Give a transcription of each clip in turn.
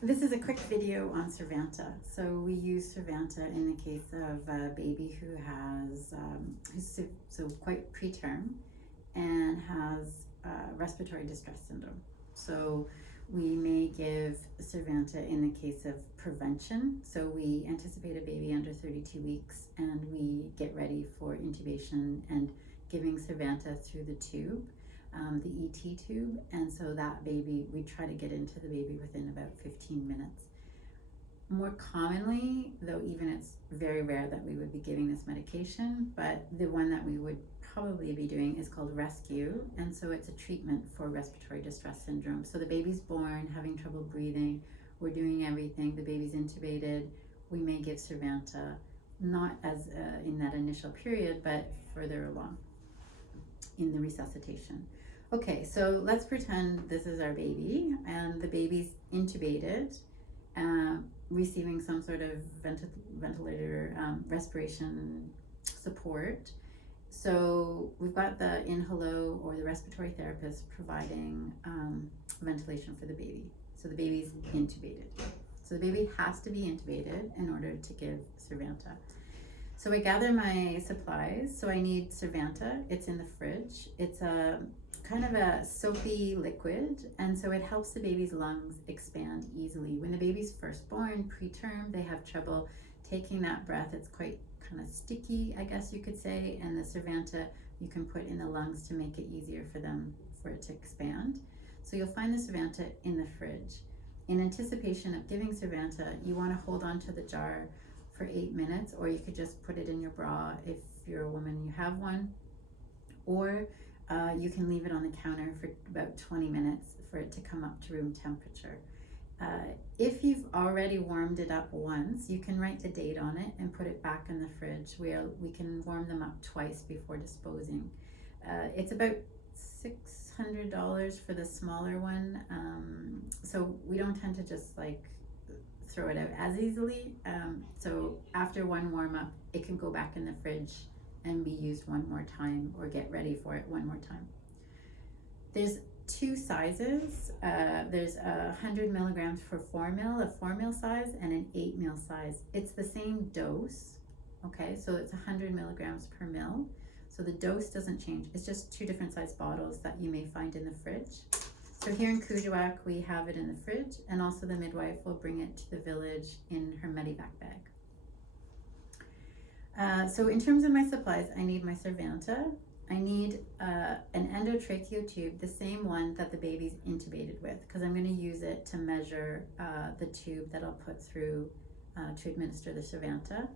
This is a quick video on Survanta. So we use Survanta in the case of a baby who has, who's so quite preterm and has respiratory distress syndrome. So we may give Survanta in the case of prevention. So we anticipate a baby under 32 weeks and we get ready for intubation and giving Survanta through the tube. The ET tube, and so that baby, we try to get into the baby within about 15 minutes. More commonly, though even it's very rare that we would be giving this medication, but the one that we would probably be doing is called rescue, and so it's a treatment for respiratory distress syndrome. So the baby's born, having trouble breathing, we're doing everything, the baby's intubated, we may give Survanta, not as in that initial period, but further along in the resuscitation. Okay, so let's pretend this is our baby and the baby's intubated, receiving some sort of ventilator respiration support. So we've got the in-hello or the respiratory therapist providing ventilation for the baby. So the baby's intubated. So the baby has to be intubated in order to give Survanta. So I gather my supplies. So I need Survanta, it's in the fridge. It's a kind of a soapy liquid, and so it helps the baby's lungs expand easily. When the baby's first born, preterm, they have trouble taking that breath. It's quite kind of sticky, I guess you could say, and the Survanta you can put in the lungs to make it easier for them, for it to expand. So you'll find the Survanta in the fridge. In anticipation of giving Survanta, you want to hold on to the jar for 8 minutes, or you could just put it in your bra if you're a woman, you have one, or you can leave it on the counter for about 20 minutes for it to come up to room temperature. If you've already warmed it up once, you can write the date on it and put it back in the fridge. We can warm them up twice before disposing. It's about $600 for the smaller one, so we don't tend to just like throw it out as easily. So after one warm up, it can go back in the fridge and be used one more time, or get ready for it one more time. There's two sizes. There's 100 milligrams for 4 mil, a 4 mil size, and an 8 mil size. It's the same dose, okay? So it's 100 milligrams per mil. So the dose doesn't change. It's just two different size bottles that you may find in the fridge. So here in Kuujjuaq, we have it in the fridge, and also the midwife will bring it to the village in her medevac bag. So in terms of my supplies, I need my Survanta. I need an endotracheal tube, the same one that the baby's intubated with, because I'm going to use it to measure the tube that I'll put through to administer the Survanta.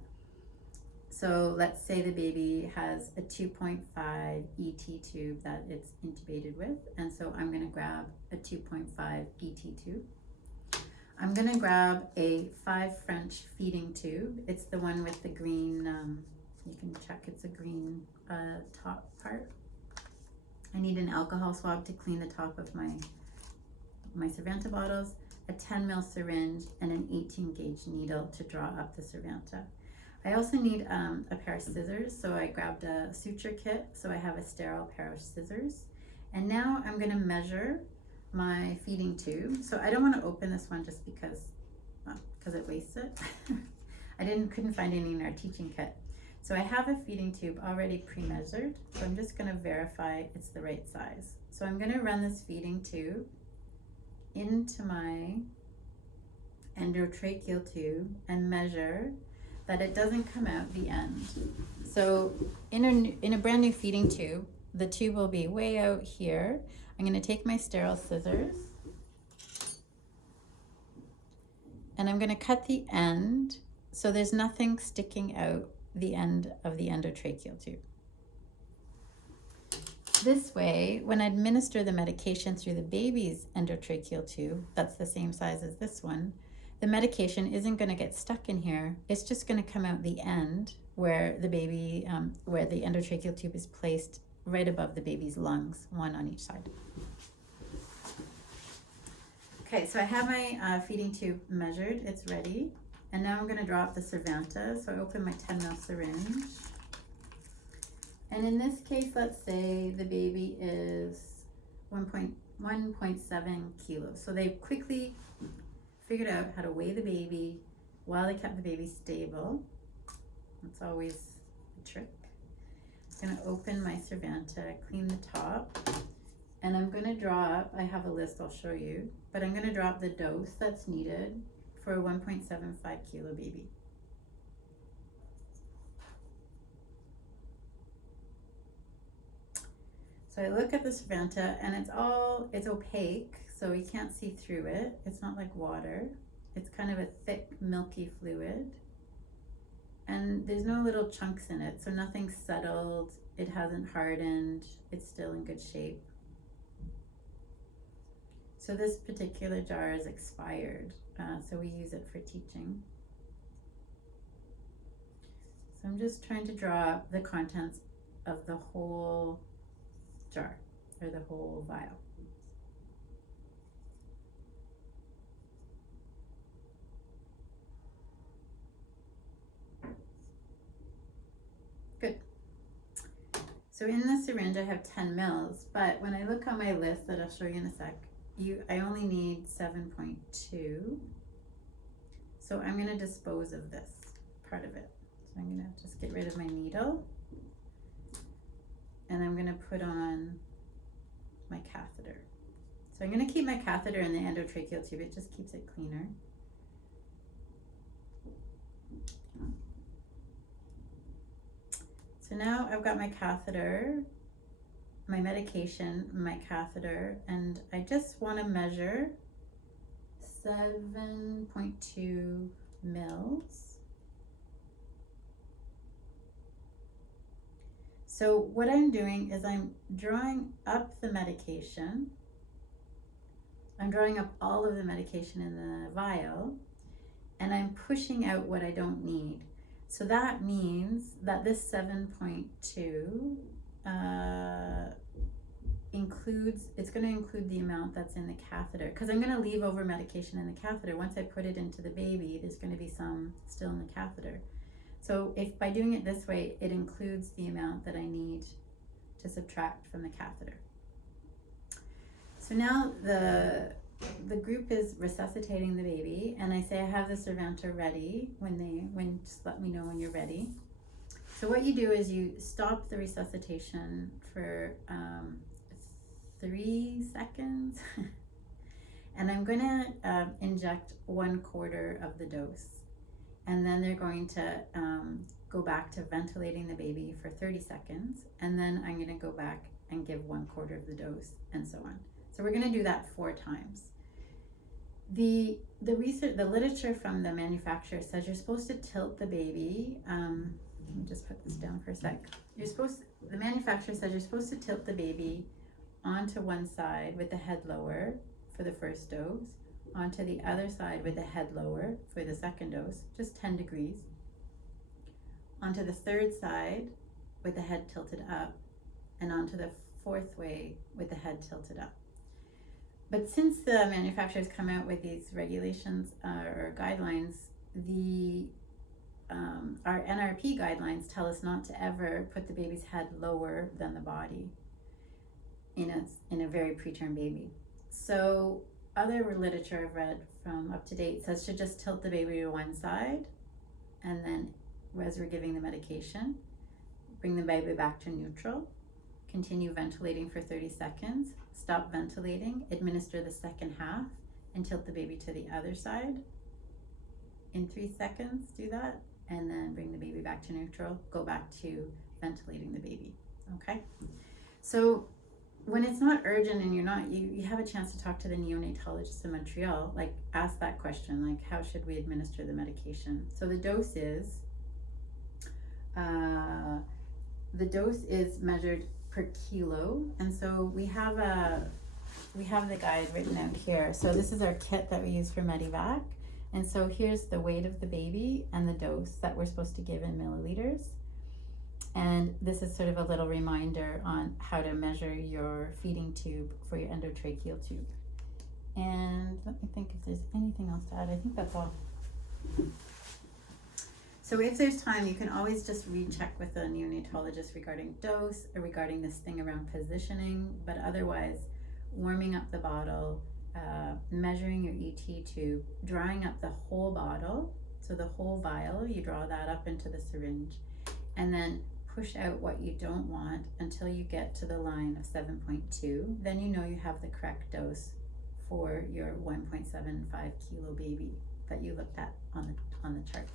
So let's say the baby has a 2.5 ET tube that it's intubated with, and so I'm going to grab a 2.5 ET tube. I'm going to grab a 5 French feeding tube. It's the one with the green, you can check it's a green top part. I need an alcohol swab to clean the top of my Survanta bottles, a 10 ml syringe, and an 18 gauge needle to draw up the Survanta. I also need a pair of scissors, so I grabbed a suture kit, so I have a sterile pair of scissors. And now I'm going to measure my feeding tube. So I don't want to open this one just because it wastes it. I couldn't find any in our teaching kit. So I have a feeding tube already pre-measured, so I'm just going to verify it's the right size. So I'm going to run this feeding tube into my endotracheal tube and measure that it doesn't come out the end. So in a brand new feeding tube, the tube will be way out here. I'm going to take my sterile scissors and I'm going to cut the end so there's nothing sticking out the end of the endotracheal tube. This way, when I administer the medication through the baby's endotracheal tube, that's the same size as this one, the medication isn't going to get stuck in here. It's just going to come out the end where the baby, where the endotracheal tube is placed right above the baby's lungs, one on each side. Okay, so I have my feeding tube measured, it's ready. And now I'm going to draw up the Survanta. So I open my 10 ml syringe. And in this case, let's say the baby is 1.7 kilos. So they quickly figured out how to weigh the baby while they kept the baby stable. That's always a trick. I'm gonna open my Survanta, clean the top, and I'm gonna draw up, I have a list I'll show you, but I'm gonna draw up the dose that's needed for a 1.75 kilo baby. So I look at the Survanta and it's opaque, so you can't see through it. It's not like water. It's kind of a thick, milky fluid. And there's no little chunks in it, so nothing's settled. It hasn't hardened. It's still in good shape. So this particular jar is expired, so we use it for teaching. So I'm just trying to draw up the contents of the whole jar, or the whole vial. Good. So in the syringe I have 10 mils, but when I look on my list that I'll show you in a sec, I only need 7.2. So I'm gonna dispose of this part of it. So I'm gonna just get rid of my needle, and I'm gonna put on my catheter. So I'm gonna keep my catheter in the endotracheal tube, it just keeps it cleaner. So now I've got my catheter, my medication, my catheter, and I just wanna measure 7.2 mils. So what I'm doing is I'm drawing up the medication. I'm drawing up all of the medication in the vial, and I'm pushing out what I don't need. So that means that this 7.2 it's going to include the amount that's in the catheter, because I'm going to leave over medication in the catheter. Once I put it into the baby, there's going to be some still in the catheter. So if by doing it this way, it includes the amount that I need to subtract from the catheter. So now the group is resuscitating the baby, and I say I have the Survanta ready. Just let me know when you're ready. So what you do is you stop the resuscitation for 3 seconds, and I'm going to inject 1/4 of the dose. And then they're going to go back to ventilating the baby for 30 seconds. And then I'm gonna go back and give 1/4 of the dose, and so on. So we're gonna do that 4 times. The literature from the manufacturer says you're supposed to tilt the baby. Let me just put this down for a sec. The manufacturer says you're supposed to tilt the baby onto one side with the head lower for the first dose, onto the other side with the head lower for the second dose, just 10 degrees, onto the third side with the head tilted up, and onto the fourth way with the head tilted up. But since the manufacturers come out with these regulations or guidelines, our NRP guidelines tell us not to ever put the baby's head lower than the body in a very preterm baby. So other literature I've read from Up to Date says to just tilt the baby to one side, and then as we're giving the medication, bring the baby back to neutral, continue ventilating for 30 seconds, stop ventilating, administer the second half, and tilt the baby to the other side. In 3 seconds, do that, and then bring the baby back to neutral, go back to ventilating the baby, okay? So when it's not urgent and you have a chance to talk to the neonatologist in Montreal, like ask that question, like how should we administer the medication? So the dose is measured per kilo, and so we have the guide written out here. So this is our kit that we use for Medivac, and so here's the weight of the baby and the dose that we're supposed to give in milliliters. And this is sort of a little reminder on how to measure your feeding tube for your endotracheal tube. And let me think if there's anything else to add. I think that's all. So if there's time, you can always just recheck with the neonatologist regarding dose or regarding this thing around positioning, but otherwise warming up the bottle, measuring your ET tube, drawing up the whole bottle, so the whole vial, you draw that up into the syringe, and then push out what you don't want until you get to the line of 7.2. Then you know you have the correct dose for your 1.75 kilo baby that you looked at on the chart.